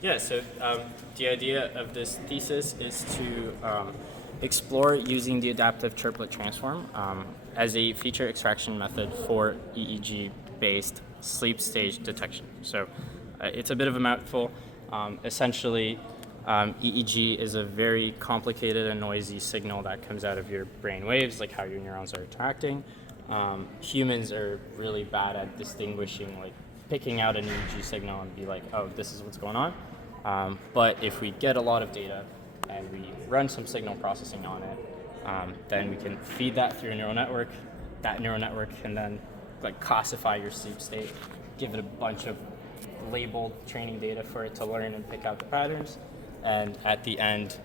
Yeah, so the idea of this thesis is to explore using the adaptive chirplet transform as a feature extraction method for EEG-based sleep stage detection. So it's a bit of a mouthful. Essentially, EEG is a very complicated and noisy signal that comes out of your brain waves, like how your neurons are interacting. Humans are really bad at distinguishing, like picking out an EEG signal and be like, oh, this is what's going on. But if we get a lot of data and we run some signal processing on it, then we can feed that through a neural network. That neural network can then like classify your sleep state, give it a bunch of labeled training data for it to learn and pick out the patterns. And at the end,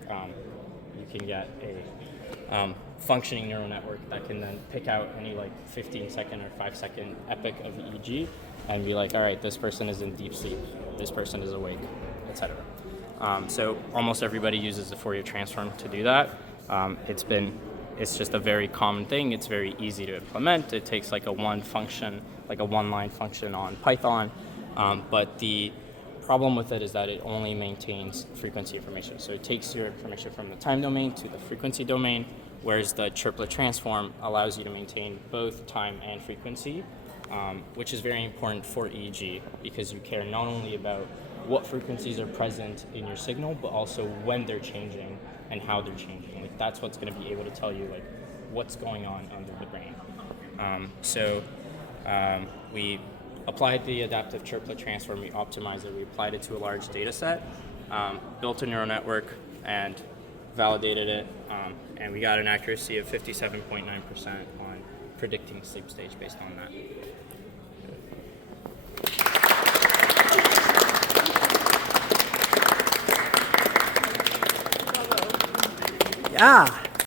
you can get a functioning neural network that can then pick out any like 15-second or 5-second epoch of EEG and be like, all right, this person is in deep sleep, this person is awake, etc. So almost everybody uses the Fourier transform to do that. It's just a very common thing. It's very easy to implement. It takes like a one line function on Python, but the problem with it is that it only maintains frequency information. So it takes your information from the time domain to the frequency domain, whereas the chirplet transform allows you to maintain both time and frequency, which is very important for EEG because you care not only about what frequencies are present in your signal, but also when they're changing and how they're changing. Like that's what's going to be able to tell you like what's going on under the brain. We applied the adaptive chirplet transform, we optimized it, we applied it to a large data set, built a neural network, and validated it, and we got an accuracy of 57.9% on predicting sleep stage based on that. Yeah.